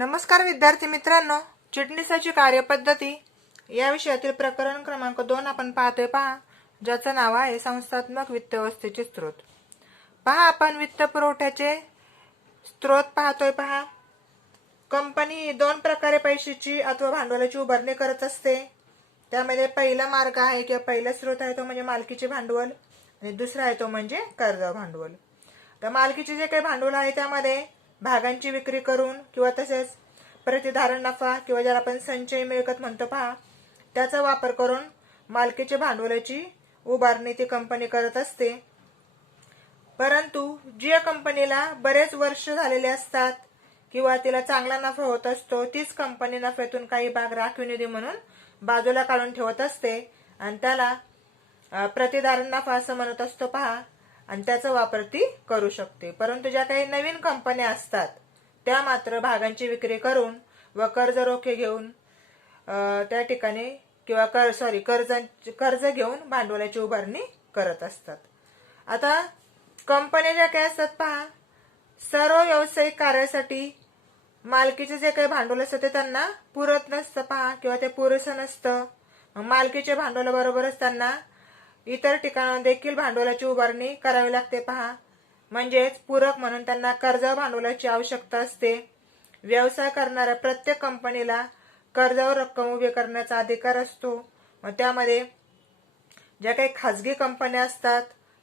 नमस्कार विद्यार्थी मित्रांनो, चिटणीसाची कार्यपद्धती या विषयातील प्रकरण क्रमांक 2 आपण पाहतोय पहा, ज्याचं नाव आहे संस्थात्मक वित्त व्यवस्थेचे स्त्रोत. पहा, आपण वित्त पुरवठ्याचे स्त्रोत पाहतोय. पहा, कंपनी ही दोन प्रकारे पैशाची अथवा भांडवलाची उभारणी करत असते. त्यामध्ये पहिला मार्ग आहे किंवा पहिला स्त्रोत आहे तो म्हणजे मालकीचे भांडवल आणि दुसरा आहे तो म्हणजे कर्ज भांडवल. तर मालकीचे जे काही भांडवल आहे त्यामध्ये भागांची विक्री करून किंवा तसेच प्रतिधारण नफा किंवा ज्याला आपण संचयी मिळकत म्हणतो पहा, त्याचा वापर करून मालकीचे भांडवलाची उभारणी ती कंपनी करत असते. परंतु जी कंपनीला बरेच वर्ष झालेले असतात किंवा तिला चांगला नफा होत असतो, तीच कंपनी नफ्यातून काही भाग राखीव निधी म्हणून बाजूला काढून ठेवत असते आणि त्याला प्रतिधारण नफा असं म्हणत असतो पहा, आणि त्याचा वापर ती करू शकते. परंतु ज्या काही नवीन कंपन्या असतात त्या मात्र भागांची विक्री करून व कर्ज रोखे घेऊन त्या ठिकाणी किंवा कर्ज घेऊन भांडवलाची उभारणी करत असतात. आता कंपन्या ज्या काही असतात पहा, सर्व व्यावसायिक कार्यासाठी मालकीचे जे काही भांडवल असतं ते त्यांना पुरत नसतं पहा, किंवा ते पुरेसं नसतं. मालकीच्या भांडवलाबरोबरच त्यांना इतर ठिकाणावर देखील भांडवलाची उभारणी करावी लागते पहा. म्हणजेच पूरक म्हणून त्यांना कर्ज भांडवलाची आवश्यकता असते. व्यवसाय करणाऱ्या प्रत्येक कंपनीला कर्जावर रक्कम उभी करण्याचा अधिकार असतो. मग त्यामध्ये ज्या काही खाजगी कंपन्या असतात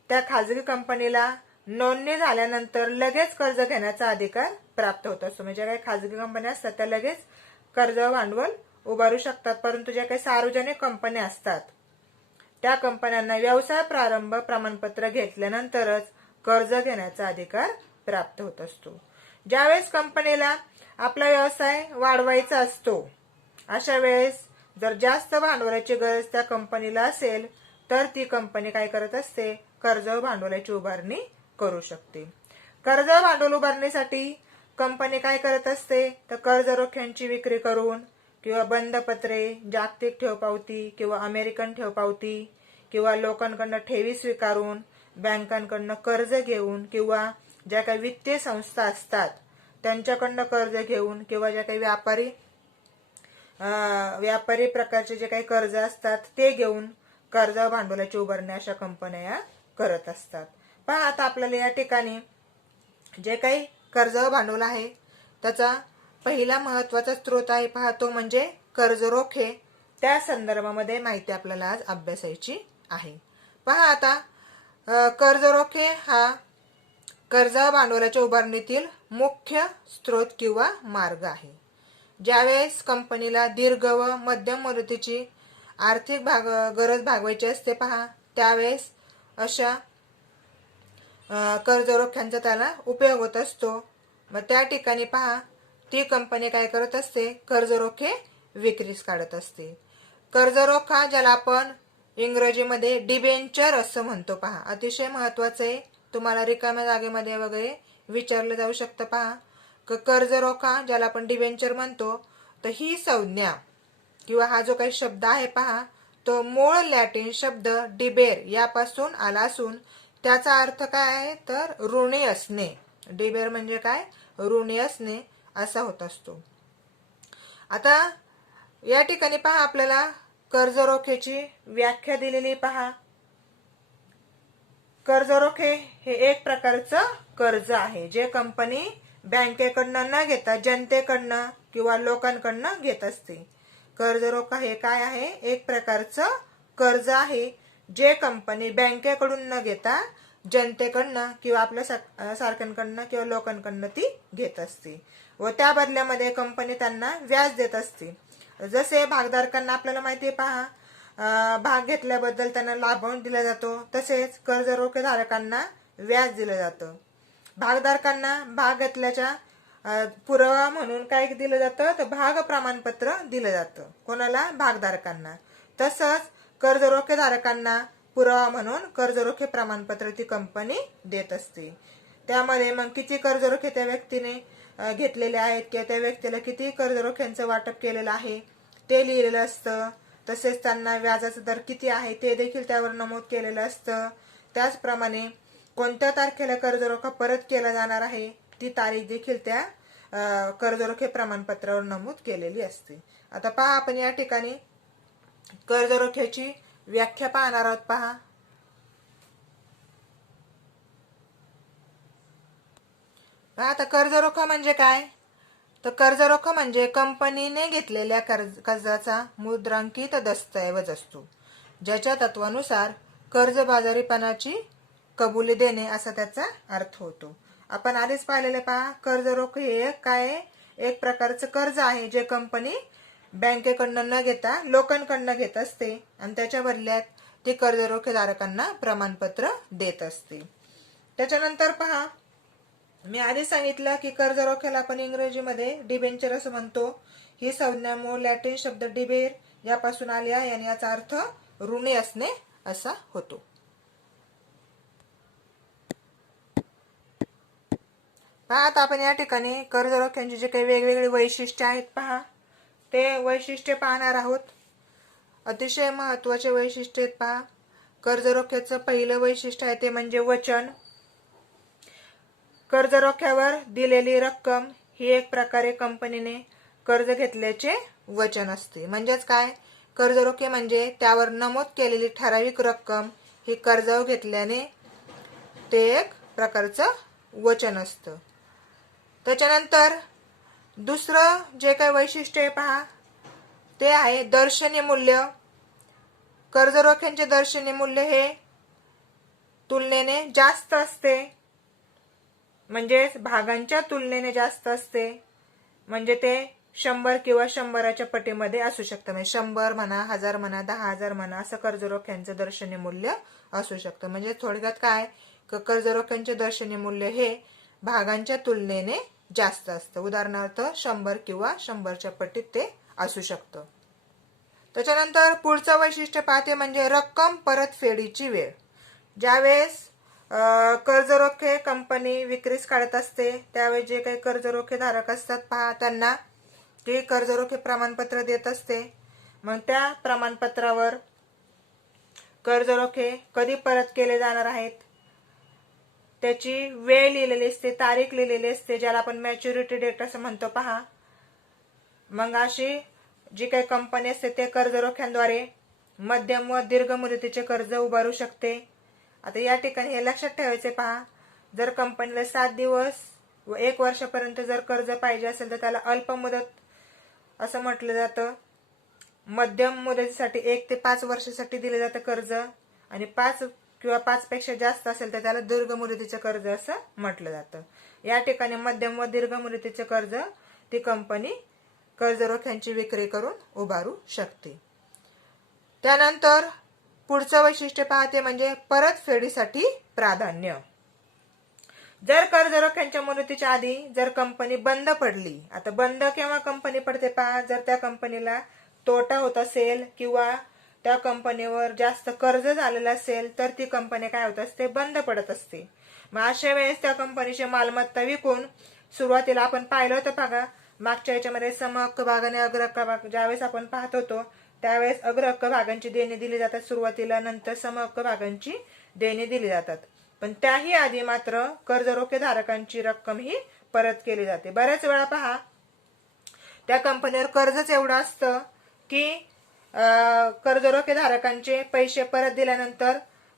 त्या खाजगी कंपनीला नोंदणी झाल्यानंतर लगेच कर्ज घेण्याचा अधिकार प्राप्त होत असतो. म्हणजे काही खाजगी कंपन्या असतात त्या लगेच कर्ज भांडवल उभारू शकतात. परंतु ज्या काही सार्वजनिक कंपन्या असतात त्या कंपन्यांना व्यवसाय प्रारंभ प्रमाणपत्र घेतल्यानंतरच कर्ज घेण्याचा अधिकार प्राप्त होत असतो. ज्यावेळेस कंपनीला आपला व्यवसाय वाढवायचा असतो अशा वेळेस जर जास्त भांडवलाची गरज त्या कंपनीला असेल तर ती कंपनी काय करत असते, कर्ज भांडवलाची उभारणी करू शकते. कर्ज भांडवल उभारणीसाठी कंपनी काय करत असते तर कर्ज रोख्यांची विक्री करून किंवा बंधपत्रे, जागतिक ठेव पावती किंवा अमेरिकन ठेव पावती किंवा लोकांकडून ठेवी स्वीकारून बँकांकडून कर्ज घेऊन किंवा ज्या काही वित्तीय संस्था असतात त्यांच्याकडून कर्ज घेऊन किंवा ज्या काही व्यापारी प्रकारचे जे काही कर्ज असतात ते घेऊन कर्ज भांडवलाची उभारणी अशा कंपन्या करत असतात. पण आता आपल्याला या ठिकाणी जे काही कर्ज भांडवल आहे त्याचा पहिला महत्वाचा स्त्रोत आहे पहा, तो म्हणजे कर्ज रोखे. त्या संदर्भामध्ये माहिती आपल्याला आज अभ्यासायची आहे. पहा, आता कर्ज रोखे हा कर्ज भांडवलाच्या उभारणीतील मुख्य स्त्रोत किंवा मार्ग आहे. ज्यावेळेस कंपनीला दीर्घ व मध्यम मुदतीची आर्थिक गरज भागवायची असते पहा, त्यावेळेस अशा कर्ज रोख्यांचा त्याला उपयोग होत असतो. मग त्या ठिकाणी पहा, ती कंपनी काय करत असते, कर्ज रोखे विक्रीस काढत असते. कर्ज रोखा ज्याला आपण इंग्रजीमध्ये डिबेंचर असं म्हणतो पहा, अतिशय महत्वाचं आहे. तुम्हाला रिकाम्या जागेमध्ये वगैरे विचारलं जाऊ शकतं पहा. कर्ज रोखा ज्याला आपण डिबेंचर म्हणतो, तर ही संज्ञा किंवा हा जो काही शब्द आहे पहा, तो मूळ लॅटिन शब्द डिबेर यापासून आला असून त्याचा अर्थ काय आहे तर ऋणी असणे. डिबेर म्हणजे काय, ऋणी असणे असा होत असतो. आता या ठिकाणी पहा, आपल्याला कर्ज रोख्याची व्याख्या दिलेली पहा. कर्ज रोखे हे एक प्रकारचं कर्ज आहे जे कंपनी बँकेकडनं न घेता जनतेकडनं किंवा लोकांकडनं घेत असते. कर्ज रोखा हे काय आहे, एक प्रकारचं कर्ज आहे जे कंपनी बँकेकडून न घेता जनतेकडनं किंवा आपल्या सारख्यांकडनं किंवा लोकांकडनं ती घेत असते व त्या बदल्यामध्ये कंपनी त्यांना व्याज देत असते. जसे भागधारकांना आपल्याला माहिती आहे पहा, भाग घेतल्याबद्दल त्यांना लाभांश दिला जातो, तसेच कर्ज रोखे धारकांना व्याज दिलं जातं. भागधारकांना भाग घेतल्याच्या पुरावा म्हणून काय दिलं जातं तर भाग प्रमाणपत्र दिलं जातं. कोणाला, भागधारकांना. तसंच कर्ज रोखे धारकांना पुरावा म्हणून कर्ज रोखे प्रमाणपत्र ती कंपनी देत असते. त्यामध्ये मग किती कर्ज रोखे त्या व्यक्तीने घेतलेले आहेत किंवा त्या व्यक्तीला किती कर्ज रोख्यांचं वाटप केलेलं आहे ते लिहिलेलं असतं. तसेच त्यांना व्याजाचा दर किती आहे ते देखील त्यावर नमूद केलेलं असतं. त्याचप्रमाणे कोणत्या तारखेला कर्ज रोखा परत केला जाणार आहे ती तारीख देखील त्या कर्जरोखे प्रमाणपत्रावर नमूद केलेली असते. आता पहा, आपण या ठिकाणी कर्जरोख्याची व्याख्या पाहणार आहोत. पहा, आता कर्जरोखा म्हणजे काय? तर कर्जरोखा म्हणजे कंपनीने घेतलेल्या कर्जाचा मुद्रांकित दस्तऐवज असतो, ज्याच्या तत्वानुसार कर्जबाजारीपणाची कबुली देणे असा त्याचा अर्थ होतो. आपण आधीच पाहिलेले पहा, कर्जरोखे हे काय? एक प्रकारचं कर्ज आहे जे कंपनी बँकेकडनं न घेता लोकांकडनं घेत असते आणि त्याच्या बदल्यात ती कर्जरोखेधारकांना प्रमाणपत्र देत असते. त्याच्यानंतर पहा, मी आधी सांगितलं की कर्जरोख्याला आपण इंग्रजीमध्ये डिबेंचर असं म्हणतो. ही संज्ञा मूळ लॅटिन शब्द डिबेर यापासून आली आहे आणि याचा अर्थ ऋणी असणे असा होतो. पहा, आता आपण या ठिकाणी कर्जरोख्यांची जे काही वेगवेगळी वैशिष्ट्ये आहेत पहा, ते वैशिष्ट्ये पाहणार आहोत. अतिशय महत्वाचे वैशिष्ट्य आहेत पहा. कर्जरोख्याचं पहिलं वैशिष्ट्य आहे ते म्हणजे वचन. कर्जरोख्यावर दिलेली रक्कम ही एक प्रकारे कंपनीने कर्ज घेतल्याचे वचन असते. म्हणजेच काय? कर्जरोखे म्हणजे त्यावर नमूद केलेली ठराविक रक्कम ही कर्जावर घेतल्याने ते एक प्रकारचं वचन असतं. त्याच्यानंतर दुसरं जे काही वैशिष्ट्य आहे पहा, ते आहे दर्शनी मूल्य. कर्जरोख्यांचे दर्शनी मूल्य हे तुलनेने जास्त असते, म्हणजेच भागांच्या तुलनेने जास्त असते. म्हणजे ते 100 किंवा 100च्या पटीमध्ये असू शकतं. म्हणजे 100 म्हणा, 1000 म्हणा, 10,000 म्हणा, असं कर्जरोख्यांचं दर्शनी मूल्य असू शकतं. म्हणजे थोडक्यात काय? कर्जरोख्यांचे दर्शनी मूल्य हे भागांच्या तुलनेने जास्त असतं. उदाहरणार्थ 100 किंवा 100च्या पटीत ते असू शकतं. त्याच्यानंतर पुढचं वैशिष्ट्य पाहते म्हणजे रक्कम परतफेडीची वेळ. ज्यावेळेस कर्जरोखे कंपनी विक्रीस काढत असते त्यावेळी जे काही कर्जरोखे धारक असतात पहा, त्यांना ते कर्जरोखे प्रमाणपत्र देत असते. मग त्या प्रमाणपत्रावर कर्जरोखे कधी परत केले जाणार आहेत त्याची वेळ लिहिलेली असते, तारीख लिहिलेली असते, ज्याला आपण मॅच्युरिटी डेट असं म्हणतो पहा. मग अशी जी काही कंपनी असते ते कर्जरोख्यांद्वारे मध्यम व दीर्घ मुदतीचे कर्ज उभारू शकते. आता या ठिकाणी हे लक्षात ठेवायचे पहा, जर कंपनीला 7 दिवस व 1 वर्षापर्यंत जर कर्ज पाहिजे असेल तर त्याला अल्प मुदत असं म्हटलं जातं. मध्यम मुदतीसाठी 1 ते 5 वर्षासाठी दिले जातं कर्ज, आणि 5 किंवा 5 पेक्षा जास्त असेल तर त्याला दीर्घ मुदतीचे कर्ज असं म्हटलं जातं. या ठिकाणी मध्यम व दीर्घ मुदतीचे कर्ज ती कंपनी कर्जरोख्यांची विक्री करून उभारू शकते. त्यानंतर पुढचं वैशिष्ट्य पाहते म्हणजे परतफेडीसाठी प्राधान्य. जर कर्जरोख्यांच्या मुदतीच्या आधी जर कंपनी बंद पडली, आता बंद केव्हा कंपनी पडते पहा, जर त्या कंपनीला तोटा होत असेल किंवा त्या कंपनीवर जास्त कर्ज झालेलं असेल तर ती कंपनी काय होत असते? बंद पडत असते. मग अशा वेळेस त्या कंपनीची मालमत्ता विकून, सुरुवातीला आपण पाहिलं होतं बघा मागच्या याच्यामध्ये समहक्क भाग आणि अग्रहक्क भाग ज्यावेळेस आपण पाहत होतो त्यावेळेस अग्रहक्क भागांची देणी दिली जातात सुरुवातीला, नंतर समहक्क भागांची देणी दिली जातात. पण त्याही आधी मात्र कर्जरोखे धारकांची रक्कम ही परत केली जाते. बऱ्याच वेळा पहा त्या कंपनीवर कर्जच एवढं असतं की कर्जरोखे धारकांचे पैसे परत दिल्यानंतर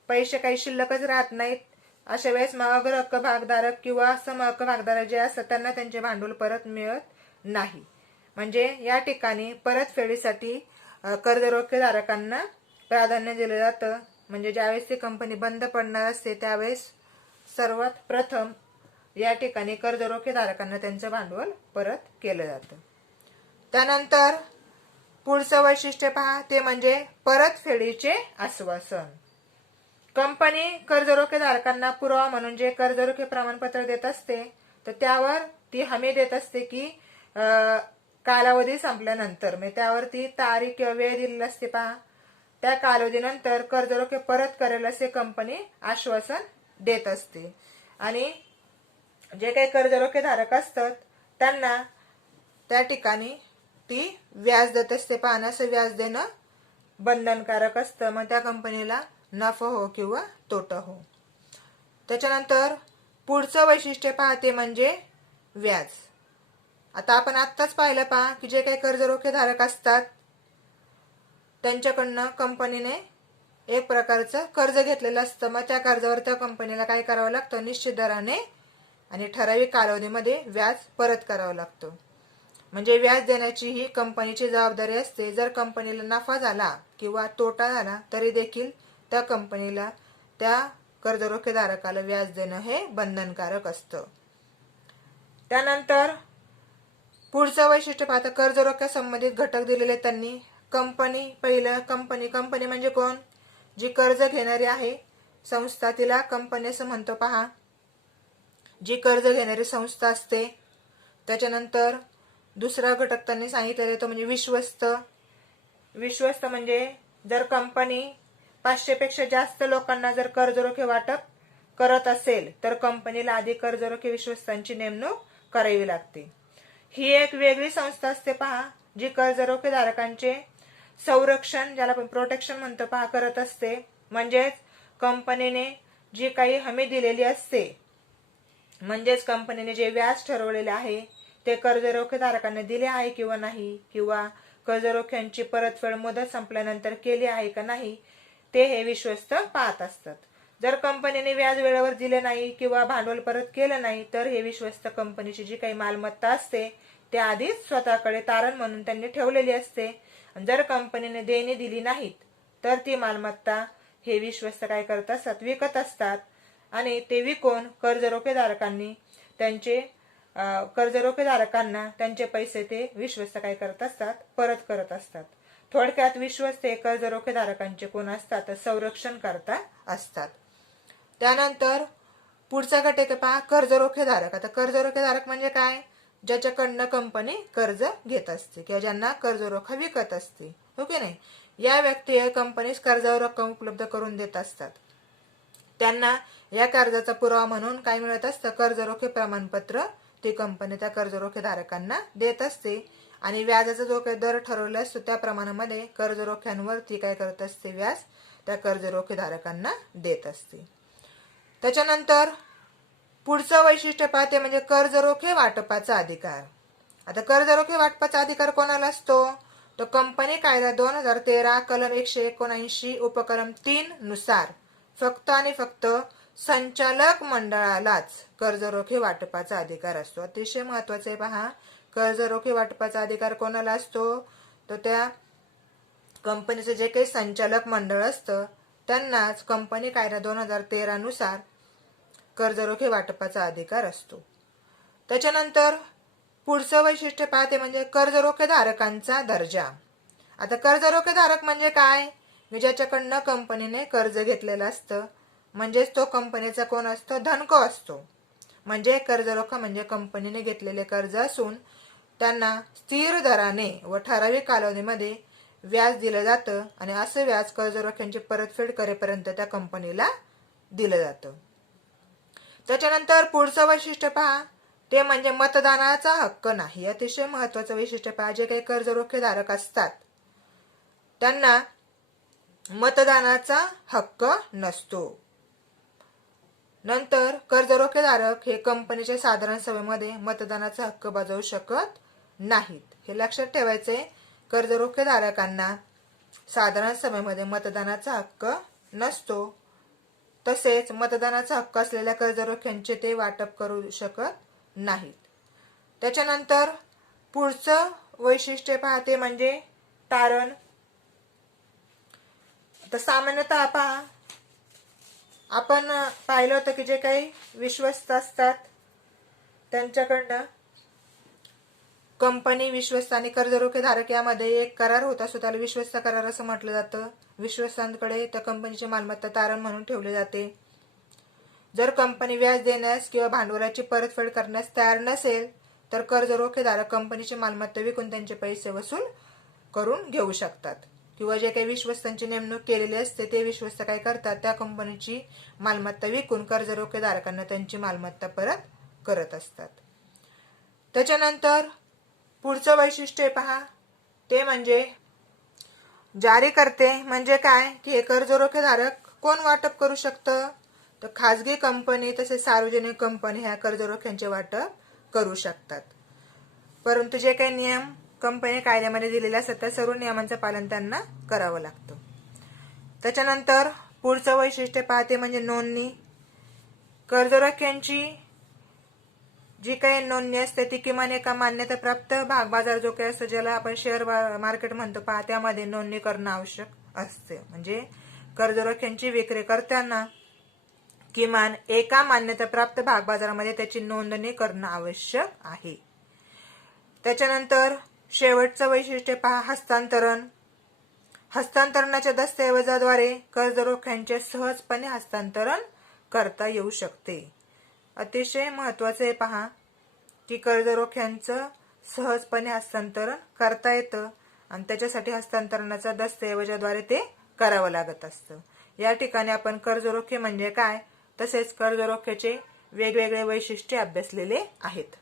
पैसे काही शिल्लकच राहत नाहीत. अशा वेळेस मग अग्रहक्क भागधारक किंवा समहक्क भागधारक जे असतात त्यांना त्यांचे भांडवल परत मिळत नाही. म्हणजे या ठिकाणी परतफेडीसाठी कर्जरोखे धारकांना प्राधान्य दिलं जातं. म्हणजे ज्यावेळेस ती कंपनी बंद पडणार असते त्यावेळेस सर्वात प्रथम या ठिकाणी कर्जरोखे धारकांना त्यांचं भांडवल परत केलं जातं. त्यानंतर पुढचं वैशिष्ट्य पहा ते म्हणजे परतफेडीचे आश्वासन. कंपनी कर्जरोखे धारकांना पुरावा म्हणून जे कर्जरोखे प्रमाणपत्र देत असते तर त्यावर ती हमी देत असते की कालावधी संपल्यानंतर, म्हणजे त्यावरती तारीख किंवा वेळ दिलेली असते पहा, त्या कालावधीनंतर कर्जरोखे परत करेल असे कंपनी आश्वासन देत असते. आणि जे काही कर्जरोखे धारक असतात त्यांना त्या ठिकाणी ती व्याज देत असते. पाहण्याचं व्याज देणं बंधनकारक असतं, मग त्या कंपनीला नफा हो किंवा तोटा हो. त्याच्यानंतर पुढचं वैशिष्ट्य पाहते म्हणजे व्याज. आता आपण आत्ताच पाहिलं पहा की जे काही कर्जरोखे धारक असतात त्यांच्याकडनं कंपनीने एक प्रकारचं कर्ज घेतलेलं असतं, मग त्या कर्जावर त्या कंपनीला काय करावं लागतं, निश्चित दराने आणि ठराविक कालावधीमध्ये व्याज परत करावं लागतं. म्हणजे व्याज देण्याची ही कंपनीची जबाबदारी असते. जर कंपनीला नफा झाला किंवा तोटा झाला तरी देखील त्या कंपनीला त्या कर्जरोखेधारकाला व्याज देणं हे बंधनकारक असतं. त्यानंतर पुढचं वैशिष्ट्य पाहता कर्जरोख्या संबंधित घटक दिलेले त्यांनी. कंपनी, पहिलं कंपनी म्हणजे कोण, जी कर्ज घेणारी आहे संस्था तिला कंपनी असं म्हणतो पहा, जी कर्ज घेणारी संस्था असते. त्याच्यानंतर दुसरा घटक त्यांनी सांगितलेला तो म्हणजे विश्वस्त. विश्वस्त म्हणजे जर कंपनी 500 पेक्षा जास्त लोकांना जर कर्जरोखे वाटप करत असेल तर कंपनीला आधी कर्जरोखे विश्वस्तांची नेमणूक करावी लागते. ही एक वेगळी संस्था असते पहा, जी कर्जरोखे धारकांचे संरक्षण, ज्याला आपण प्रोटेक्शन म्हणतो पहा, करत असते. म्हणजेच कंपनीने जी काही हमी दिलेली असते, म्हणजेच कंपनीने जे व्याज ठरवलेले आहे ते कर्जरोखेधारकांना दिले आहे किंवा नाही, किंवा कर्जरोख्यांची परतफेड मुदत संपल्यानंतर केली आहे का नाही, ते हे विश्वस्त पाहत असतात. जर कंपनीने व्याज वेळेवर दिले नाही किंवा भांडवल परत केलं नाही तर हे विश्वस्त कंपनीची जी काही मालमत्ता असते ते आधीच स्वतःकडे तारण म्हणून त्यांनी ठेवलेली असते. जर कंपनीने देणी दिली नाहीत तर ती मालमत्ता हे विश्वस्त काय करत असतात, विकत असतात. आणि ते विकून कर्जरोखेधारकांनी त्यांचे कर्जरोखेधारकांना त्यांचे पैसे ते विश्वस्त काय करत असतात, परत करत असतात. थोडक्यात विश्वस्त हे कर्जरोखेधारकांचे कोण असतात, तर संरक्षण करता असतात. त्यानंतर पुढचा गट येतो पहा कर्जरोखेधारक. आता कर्जरोखेधारक म्हणजे काय, ज्याच्याकडनं कंपनी कर्ज घेत असते किंवा ज्यांना कर्जरोखा विकत असते, हो की नाही. या व्यक्ती कंपनीस कर्जावर रक्कम उपलब्ध करून देत असतात. त्यांना या कर्जाचा पुरावा म्हणून काय मिळत असतं, कर्जरोखे प्रमाणपत्र ती कंपनी त्या कर्जरोखेधारकांना देत असते. आणि व्याजाचा जो काही दर ठरवला असतो त्या प्रमाणामध्ये कर्जरोख्यांवर ती काय करत असते, व्याज त्या कर्जरोखेधारकांना देत असते. त्याच्यानंतर पुढचं वैशिष्ट्य पाहते म्हणजे कर्जरोखे वाटपाचा अधिकार. आता कर्जरोखे वाटपाचा अधिकार कोणाला असतो, तो कंपनी कायदा 2013 कलम 179 उपकलम 3 नुसार फक्त आणि फक्त संचालक मंडळालाच कर्जरोखे वाटपाचा अधिकार असतो. अतिशय महत्वाचे पहा, कर्जरोखे वाटपाचा अधिकार कोणाला असतो, तर त्या कंपनीचं जे काही संचालक मंडळ असतं त्यांनाच कंपनी कायदा 2013 नुसार कर्जरोखे वाटपाचा अधिकार असतो. त्याच्यानंतर पुढचं वैशिष्ट्य पाहते म्हणजे कर्जरोखे धारकांचा दर्जा. आता कर्जरोखे धारक म्हणजे काय, ज्याच्याकडनं कंपनीने कर्ज घेतलेलं असतं, म्हणजेच तो कंपनीचा कोण असतो, धनको असतो. म्हणजे कर्जरोखा म्हणजे कंपनीने घेतलेले कर्ज असून त्यांना स्थिर दराने व ठराविक कालावधीमध्ये व्याज दिलं जातं आणि असं व्याज कर्जरोख्यांची परतफेड करेपर्यंत त्या कंपनीला दिलं जातं. त्याच्यानंतर पुढचं वैशिष्ट्य पहा ते म्हणजे मतदानाचा हक्क नाही. अतिशय महत्वाचं वैशिष्ट्य पहा, जे काही कर्जरोखे धारक असतात त्यांना मतदानाचा हक्क नसतो. नंतर कर्जरोखेधारक हे कंपनीच्या साधारण सभेमध्ये मतदानाचा हक्क बजावू शकत नाहीत. हे लक्षात ठेवायचे, कर्जरोखेधारकांना साधारण सभेमध्ये मतदानाचा हक्क नसतो. तसेच मतदानाचा हक्क असलेल्या कर्जरोख्यांचे ते वाटप करू शकत नाहीत. त्याच्यानंतर पुढचं वैशिष्ट्य पाहते म्हणजे तारण. तर सामान्यतः पहा आपण पाहिलं होतं की जे काही विश्वस्त असतात त्यांच्याकडनं कंपनी, विश्वस्त आणि कर्जरोखे धारक यामध्ये एक करार होत असतो, त्याला विश्वस्त करार असं म्हटलं जातं. विश्वस्तांकडे त्या कंपनीची मालमत्ता तारण म्हणून ठेवली जाते. जर कंपनी व्याज देण्यास किंवा भांडवलाची परतफेड करण्यास तयार नसेल तर कर्जरोखेधारक कंपनीची मालमत्ता विकून त्यांचे पैसे वसूल करून घेऊ शकतात. किंवा जे काही विश्वस्तांची नेमणूक केलेली असते ते विश्वस्त काय करतात, त्या कंपनीची मालमत्ता विकून कर्जरोखेधारकांना त्यांची मालमत्ता परत करत असतात. त्याच्यानंतर पुढचं वैशिष्ट्य पहा ते म्हणजे जारीकर्ते. म्हणजे काय की हे कर्जरोखेधारक कोण वाटप करू शकतं, तर खाजगी कंपनी तसेच सार्वजनिक कंपनी ह्या कर्जरोख्यांचे वाटप करू शकतात. परंतु जे काही नियम कंपनी कायद्यामध्ये दिलेले असतात त्या सर्व नियमांचं पालन त्यांना करावं लागतं. त्याच्यानंतर पुढचं वैशिष्ट्य पाहते म्हणजे नोंदणी. कर्जरोख्यांची जी काही नोंदणी असते ती किमान एका मान्यताप्राप्त भागबाजार जो काही असतो ज्याला आपण शेअर मार्केट म्हणतो पहा त्यामध्ये नोंदणी करणं आवश्यक असते. म्हणजे कर्जरोख्यांची विक्री करताना किमान एका मान्यताप्राप्त भागबाजारामध्ये त्याची नोंदणी करणं आवश्यक आहे. त्याच्यानंतर शेवटचं वैशिष्ट्य पहा हस्तांतरण. हस्तांतरणाच्या दस्तऐवजाद्वारे कर्जरोख्यांचे सहजपणे हस्तांतरण करता येऊ शकते. अतिशय महत्वाचे आहे पहा की कर्जरोख्यांचं सहजपणे हस्तांतरण करता येतं आणि त्याच्यासाठी हस्तांतरणाचा दस्तऐवजाद्वारे ते करावं लागत असतं. या ठिकाणी आपण कर्जरोखे म्हणजे काय तसेच कर्जरोख्याचे वेगवेगळे वैशिष्ट्ये अभ्यासलेले आहेत.